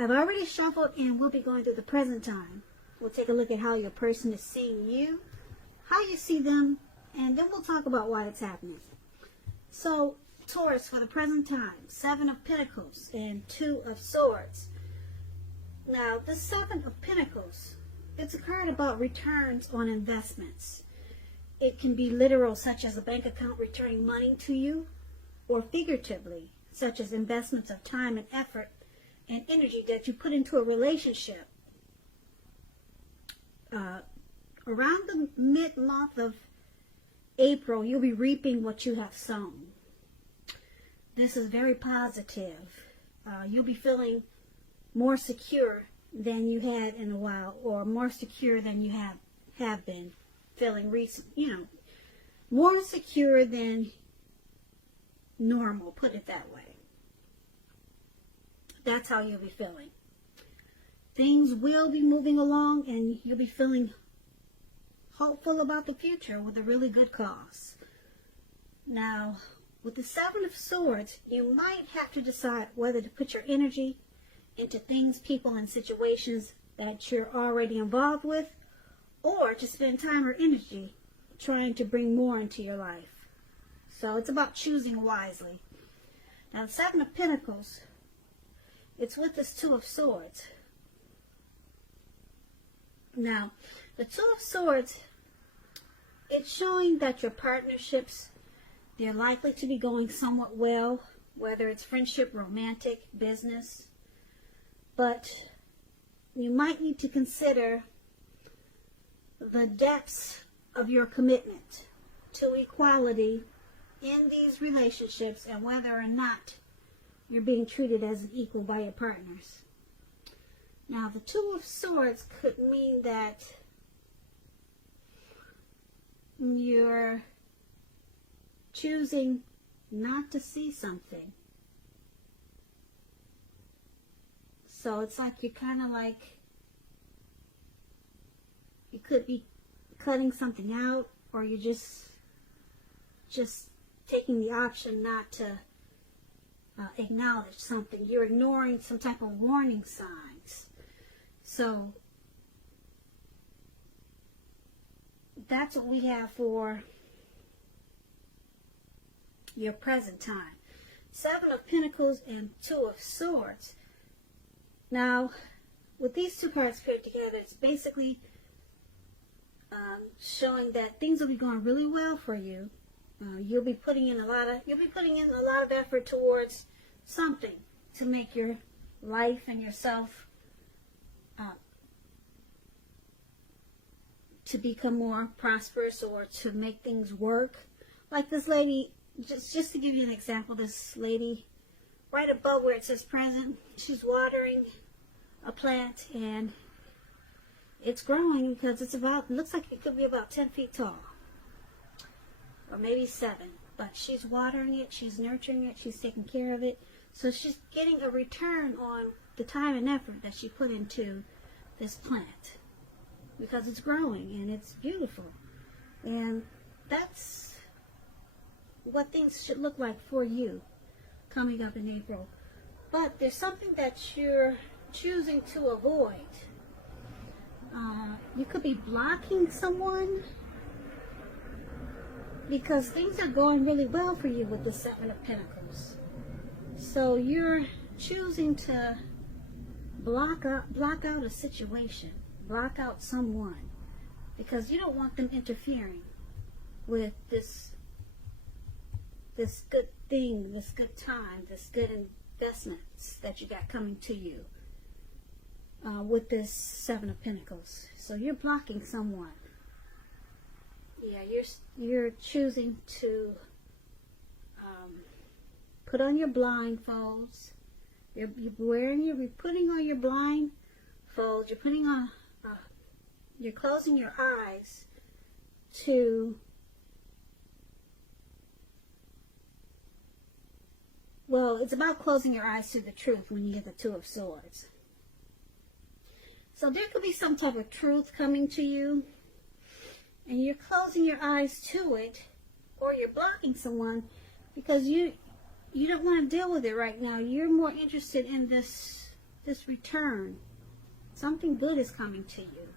I've already shuffled and we'll be going through the present time. We'll take a look at how your person is seeing you, how you see them, and then we'll talk about why it's happening. So, Taurus, for the present time, 7 of Pentacles and 2 of Swords. Now, the 7 of Pentacles, it's a card about returns on investments. It can be literal, such as a bank account returning money to you, or figuratively, such as investments of time and effort and energy that you put into a relationship. Around the mid-month of April, you'll be reaping what you have sown. This is very positive. You'll be feeling more secure than you had in a while, or more secure than you have been feeling recent. More secure than normal, put it that way. That's how you'll be feeling. Things will be moving along and you'll be feeling hopeful about the future with a really good cause. Now, with the 7 of Swords, you might have to decide whether to put your energy into things, people, and situations that you're already involved with, or to spend time or energy trying to bring more into your life. So it's about choosing wisely. Now, the 7 of Pentacles, it's with this 2 of Swords. Now, the 2 of Swords, it's showing that your partnerships, they're likely to be going somewhat well, whether it's friendship, romantic, business. But you might need to consider the depths of your commitment to equality in these relationships and whether or not you're being treated as an equal by your partners. Now, the 2 of Swords could mean that you're choosing not to see something. So it's like you're kind of like, you could be cutting something out, or you're just taking the option not to acknowledge something. You're ignoring some type of warning signs. So that's what we have for your present time. 7 of Pentacles and 2 of Swords. Now, with these 2 cards paired together, it's basically showing that things will be going really well for you. You'll be putting in a lot of effort towards something to make your life and yourself to become more prosperous, or to make things work. Like this lady, just to give you an example, this lady right above where it says present, she's watering a plant and it's growing because it looks like it could be about 10 feet tall, or maybe 7. But she's watering it, she's nurturing it, she's taking care of it. So she's getting a return on the time and effort that she put into this plant, because it's growing and it's beautiful. And that's what things should look like for you coming up in April. But there's something that you're choosing to avoid. You could be blocking someone because things are going really well for you with the 7 of Pentacles. So you're choosing to block out a situation, block out someone, because you don't want them interfering with this good thing, this good time, this good investments that you got coming to you with this 7 of Pentacles. So you're blocking someone. Yeah, you're choosing to put on your blindfolds. You're putting on your blindfolds. You're putting on. You're closing your eyes to. Well, it's about closing your eyes to the truth when you get the 2 of Swords. So there could be some type of truth coming to you, and you're closing your eyes to it, or you're blocking someone because you don't want to deal with it right now. You're more interested in this this return. Something good is coming to you.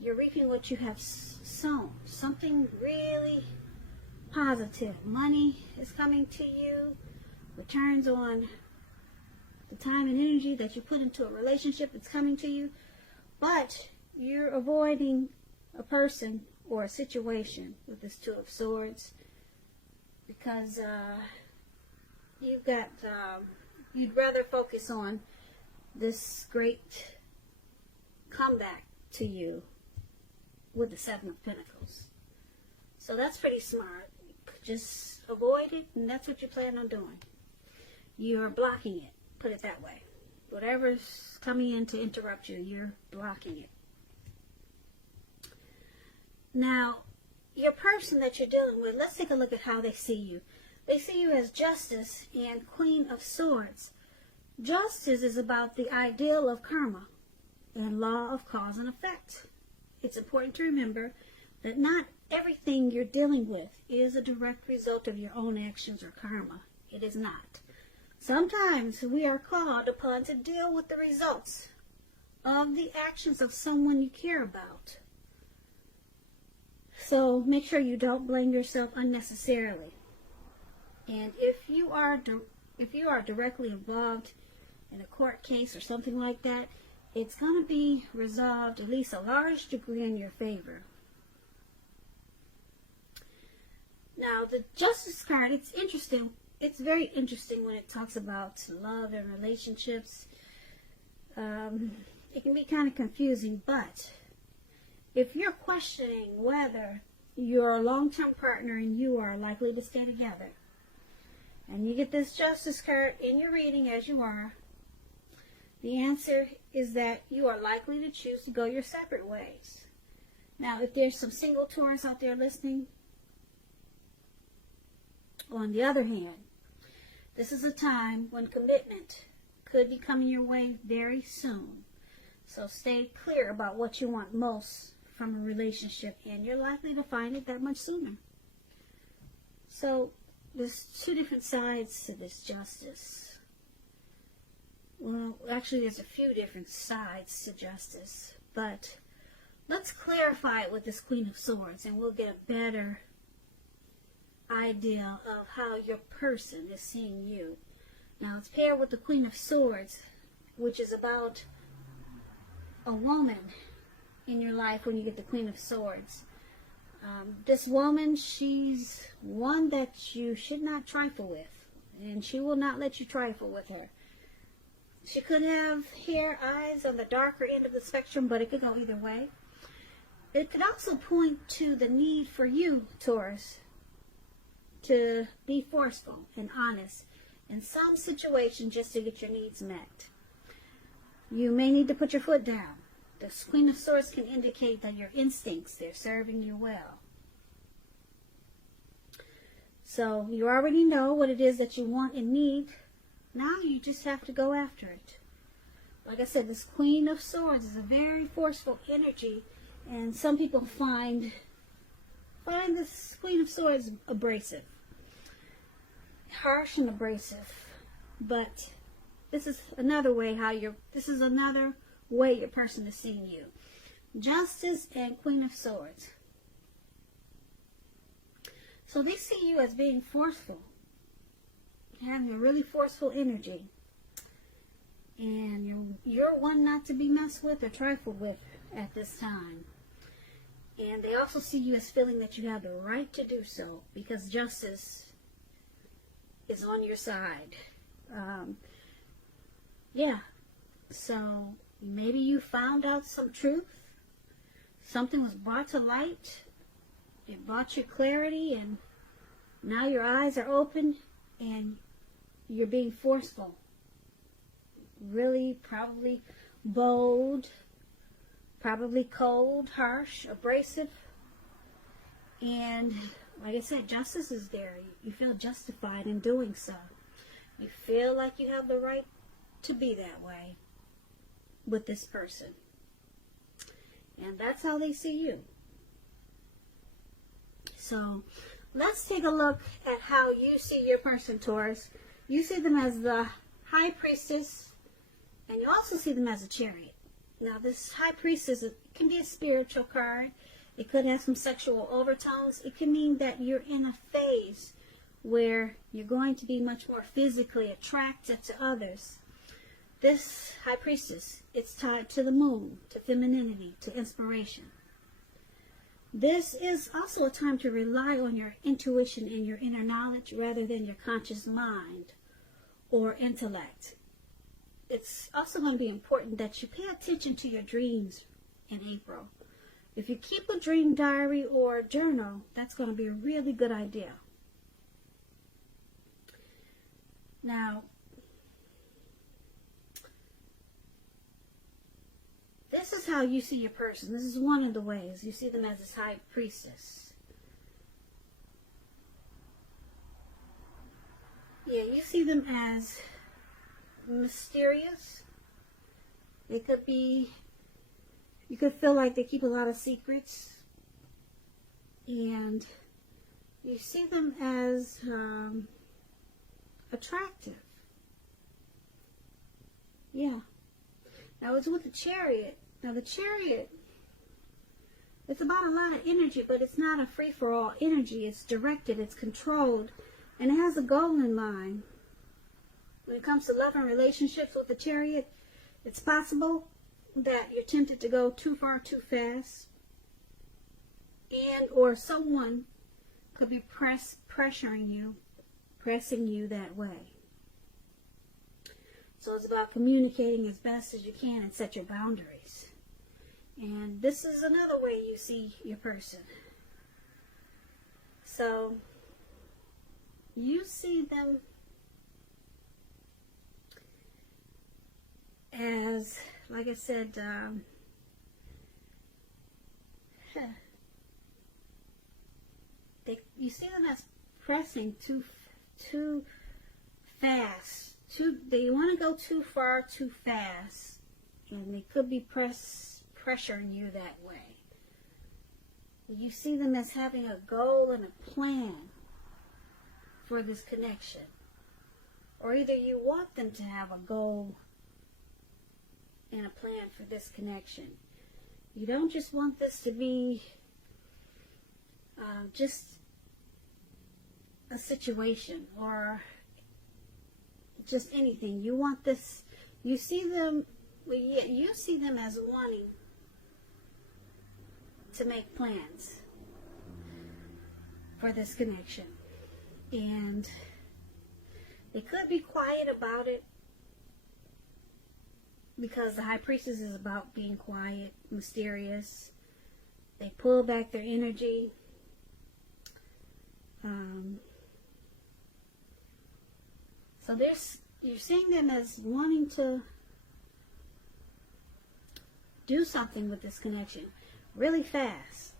You're reaping what you have sown. Something really positive. Money is coming to you. Returns on the time and energy that you put into a relationship is coming to you. But you're avoiding a person or a situation with this Two of Swords because you've got, you'd rather focus on this great comeback to you with the Seven of Pentacles. So that's pretty smart. Just avoid it, and that's what you plan on doing. You're blocking it, put it that way. Whatever's coming in to interrupt you, you're blocking it. Now, your person that you're dealing with, let's take a look at how they see you. They see you as Justice and Queen of Swords. Justice is about the ideal of karma and law of cause and effect. It's important to remember that not everything you're dealing with is a direct result of your own actions or karma. It is not. Sometimes we are called upon to deal with the results of the actions of someone you care about. So make sure you don't blame yourself unnecessarily. And if you are directly involved in a court case or something like that, it's going to be resolved at least a large degree in your favor. Now, the Justice card, it's interesting. It's very interesting when it talks about love and relationships. It can be kind of confusing, but if you're questioning whether your long-term partner and you are likely to stay together, and you get this Justice card in your reading as you are, the answer is that you are likely to choose to go your separate ways. Now, if there's some single Taurus out there listening, on the other hand, this is a time when commitment could be coming your way very soon. So stay clear about what you want most from a relationship, and you're likely to find it that much sooner. So there's two different sides to this Justice. Well, actually, there's a few different sides to Justice, but let's clarify it with this Queen of Swords, and we'll get a better idea of how your person is seeing you. Now, it's paired with the Queen of Swords, which is about a woman in your life when you get the Queen of Swords. This woman, she's one that you should not trifle with, and she will not let you trifle with her. She could have hair, eyes on the darker end of the spectrum, but it could go either way. It could also point to the need for you, Taurus, to be forceful and honest in some situation just to get your needs met. You may need to put your foot down. The Queen of Swords can indicate that your instincts, they're serving you well. So you already know what it is that you want and need. Now you just have to go after it. Like I said, this Queen of Swords is a very forceful energy, and some people find this Queen of Swords abrasive. Harsh and abrasive. But this is another way another way your person is seeing you. Justice and Queen of Swords. So they see you as being forceful, having a really forceful energy, and you're one not to be messed with or trifled with at this time. And they also see you as feeling that you have the right to do so because justice is on your side. So maybe you found out some truth. Something was brought to light. It brought you clarity, and now your eyes are open and you're being forceful. Really, probably bold, probably cold, harsh, abrasive. And like I said, justice is there. You feel justified in doing so. You feel like you have the right to be that way with this person. And that's how they see you. So let's take a look at how you see your person, Taurus. You see them as the High Priestess And you also see them as a chariot. Now, this high priestess can be a spiritual card. It could have some sexual overtones. It can mean that you're in a phase where you're going to be much more physically attracted to others. This high priestess, it's tied to the moon, to femininity, to inspiration. This is also a time to rely on your intuition and your inner knowledge rather than your conscious mind or intellect. It's also going to be important that you pay attention to your dreams in April. If you keep a dream diary or journal, that's going to be a really good idea. Now, this is how you see your person. This is one of the ways. You see them as this high priestess. Yeah, you see them as mysterious. They could be, you could feel like they keep a lot of secrets. And you see them as attractive. Yeah. Now it's with the chariot. Now the chariot, it's about a lot of energy, but it's not a free-for-all energy. It's directed, it's controlled, and it has a goal in mind. When it comes to love and relationships with the chariot, it's possible that you're tempted to go too far too fast, and or someone could be pressing you that way. So it's about communicating as best as you can and set your boundaries. And this is another way you see your person. So you see them as, like I said, you see them as pressing too fast. They want to go too far too fast, and they could be pressuring you that way. You see them as having a goal and a plan for this connection. Or either you want them to have a goal and a plan for this connection. You don't just want this to be just a situation or just anything. You want this, you see them as wanting to make plans for this connection. And they could be quiet about it because the high priestess is about being quiet, mysterious. They pull back their energy. So you're seeing them as wanting to do something with this connection really fast,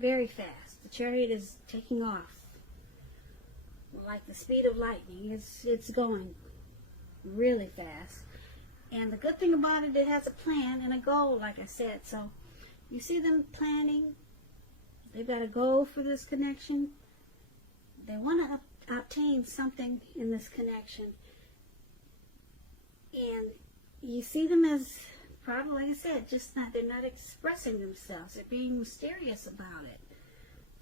very fast. The chariot is taking off like the speed of lightning. It's going really fast. And the good thing about it has a plan and a goal, like I said. So you see them planning. They've got a goal for this connection. They want to obtain something in this connection. And you see them as probably, like I said, they're not expressing themselves. They're being mysterious about it.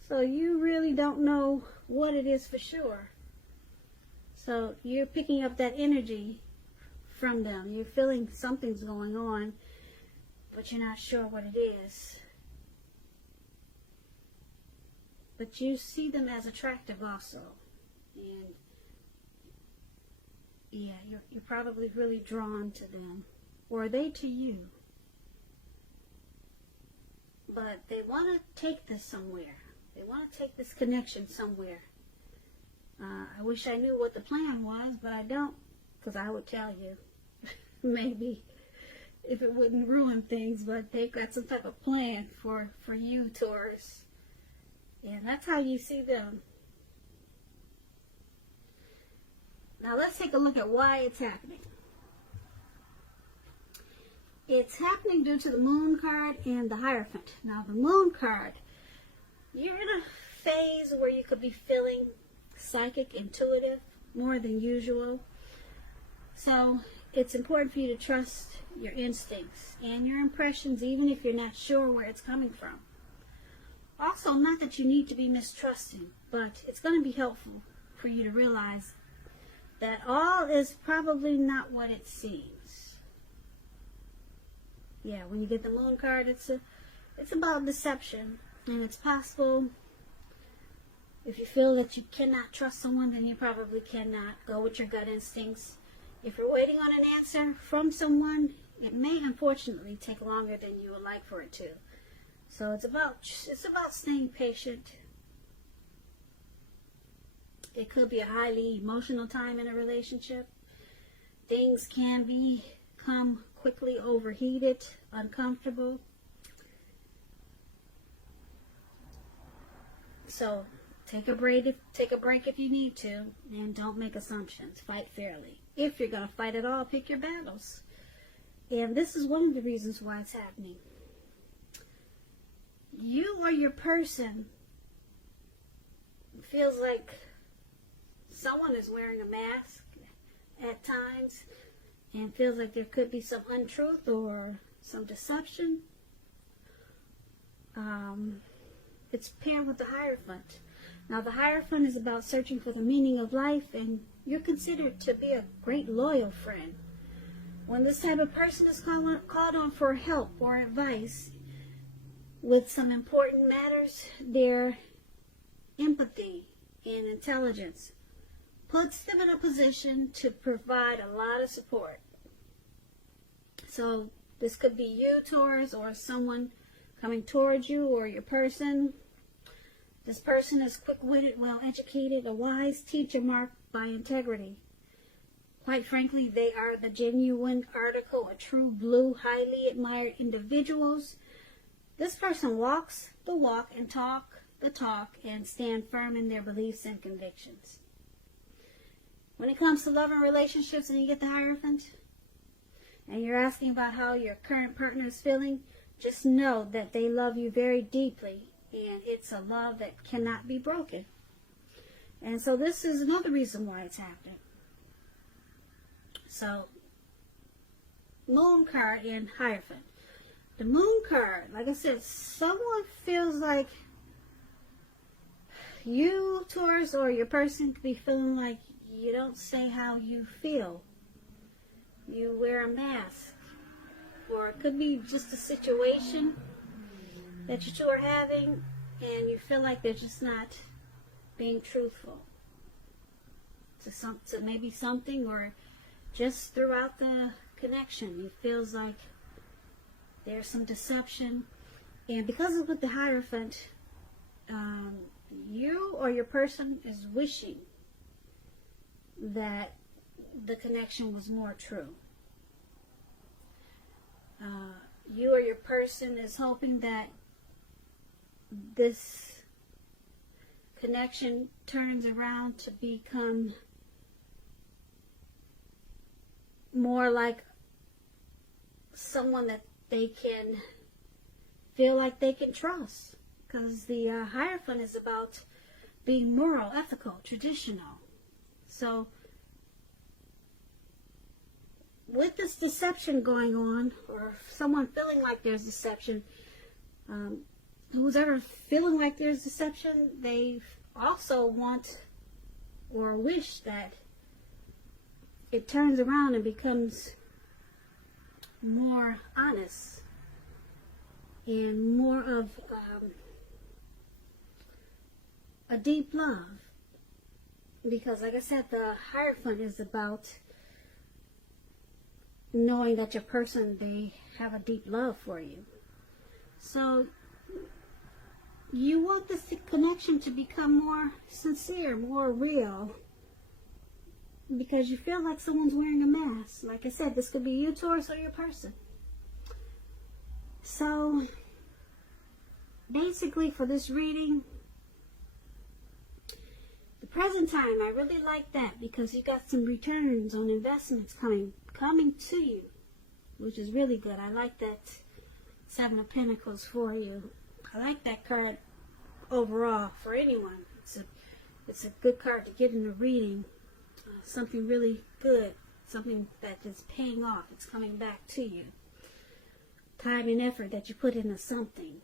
So you really don't know what it is for sure. So you're picking up that energy from them. You're feeling something's going on, but you're not sure what it is. But you see them as attractive also. And yeah, you're probably really drawn to them. Or are they to you? But they want to take this somewhere. They want to take this connection somewhere. I wish I knew what the plan was, but I don't, because I would tell you. Maybe if it wouldn't ruin things, but they've got some type of plan for you, Taurus. And that's how you see them. Now let's take a look at why it's happening. It's happening due to the Moon card and the Hierophant. Now the Moon card, you're in a phase where you could be feeling psychic, intuitive, more than usual. So it's important for you to trust your instincts and your impressions, even if you're not sure where it's coming from. Also, not that you need to be mistrusting, but it's going to be helpful for you to realize that all is probably not what it seems. Yeah, when you get the moon card, it's about deception, and it's possible. If you feel that you cannot trust someone, then you probably cannot go with your gut instincts. If you're waiting on an answer from someone, it may unfortunately take longer than you would like for it to. So it's about staying patient. It could be a highly emotional time in a relationship. Things can become quickly overheated, uncomfortable. So take a break if you need to, and don't make assumptions. Fight fairly. If you're going to fight at all, pick your battles. And this is one of the reasons why it's happening. You or your person feels like someone is wearing a mask at times, and feels like there could be some untruth or some deception. It's paired with the Hierophant. Now, the Hierophant is about searching for the meaning of life, and you're considered to be a great loyal friend. When this type of person is called on for help or advice with some important matters, their empathy and intelligence puts them in a position to provide a lot of support. So this could be you, Taurus, or someone coming towards you, or your person. This person is quick-witted, well-educated, a wise teacher marked by integrity. Quite frankly, they are the genuine article, a true blue, highly admired individuals. This person walks the walk and talk the talk and stand firm in their beliefs and convictions. When it comes to love and relationships and you get the Hierophant, and you're asking about how your current partner is feeling, just know that they love you very deeply, and it's a love that cannot be broken. And so this is another reason why it's happening. So, Moon card and Hierophant. The Moon card, like I said, someone feels like you, Taurus, or your person could be feeling like you don't say how you feel. You wear a mask. Or it could be just a situation that you two are having, and you feel like they're just not being truthful to maybe something, or just throughout the connection. It feels like there's some deception. And because of with the Hierophant, you or your person is wishing that the connection was more true. You or your person is hoping that this connection turns around to become more like someone that they can feel like they can trust. Because the Hierophant is about being moral, ethical, traditional. So, with this deception going on, or someone feeling like there's deception, who's ever feeling like there's deception, they also want or wish that it turns around and becomes more honest and more of a deep love. Because, like I said, the Hierophant is about knowing that your person, they have a deep love for you. So you want this connection to become more sincere, more real, because you feel like someone's wearing a mask. Like I said, this could be you, Taurus, or your person. So basically, for this reading, the present time, I really like that, because you got some returns on investments coming to you, which is really good. I like that Seven of Pentacles for you. I like that card overall for anyone. It's a good card to get in a reading. Something really good, something that is paying off. It's coming back to you. Time and effort that you put into something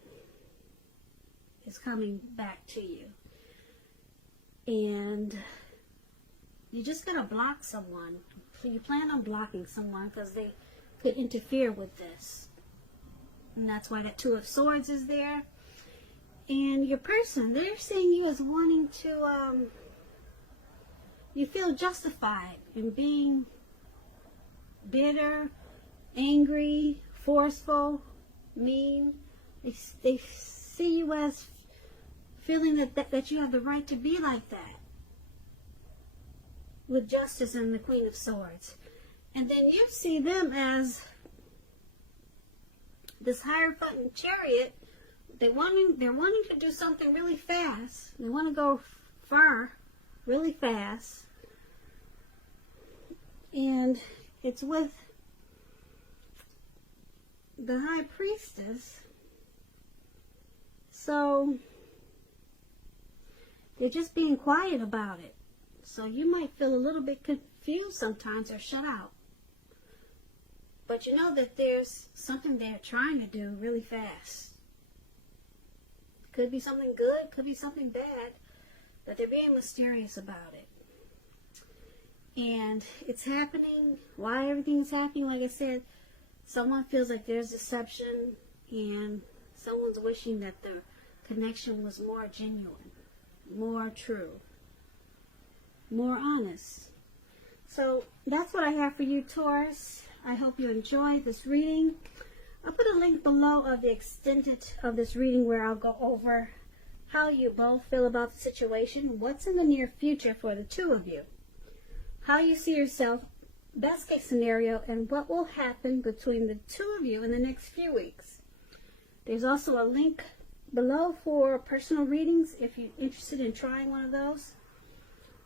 is coming back to you. And you're just going to block someone. You plan on blocking someone because they could interfere with this. And that's why that Two of Swords is there. And your person, they're seeing you as wanting to, you feel justified in being bitter, angry, forceful, mean. They see you as feeling that you have the right to be like that. With Justice and the Queen of Swords. And then you see them as this Hierophant Chariot. They're wanting to do something really fast. They want to go far really fast. And it's with the High Priestess. So they're just being quiet about it. So you might feel a little bit confused sometimes or shut out. But you know that there's something they're trying to do really fast. Could be something good, could be something bad, but they're being mysterious about it. And it's happening. Why everything's happening, like I said, someone feels like there's deception and someone's wishing that the connection was more genuine, more true, more honest. So that's what I have for you, Taurus. I hope you enjoyed this reading. I'll put a link below of the extended of this reading where I'll go over how you both feel about the situation, what's in the near future for the two of you, how you see yourself, best case scenario, and what will happen between the two of you in the next few weeks. There's also a link below for personal readings if you're interested in trying one of those.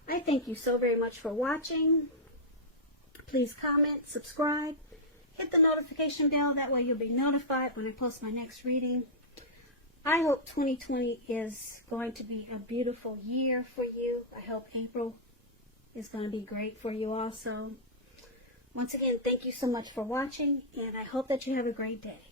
I thank you so very much for watching. Please comment, subscribe, hit the notification bell. That way you'll be notified when I post my next reading. I hope 2020 is going to be a beautiful year for you. I hope April is going to be great for you also. Once again, thank you so much for watching, and I hope that you have a great day.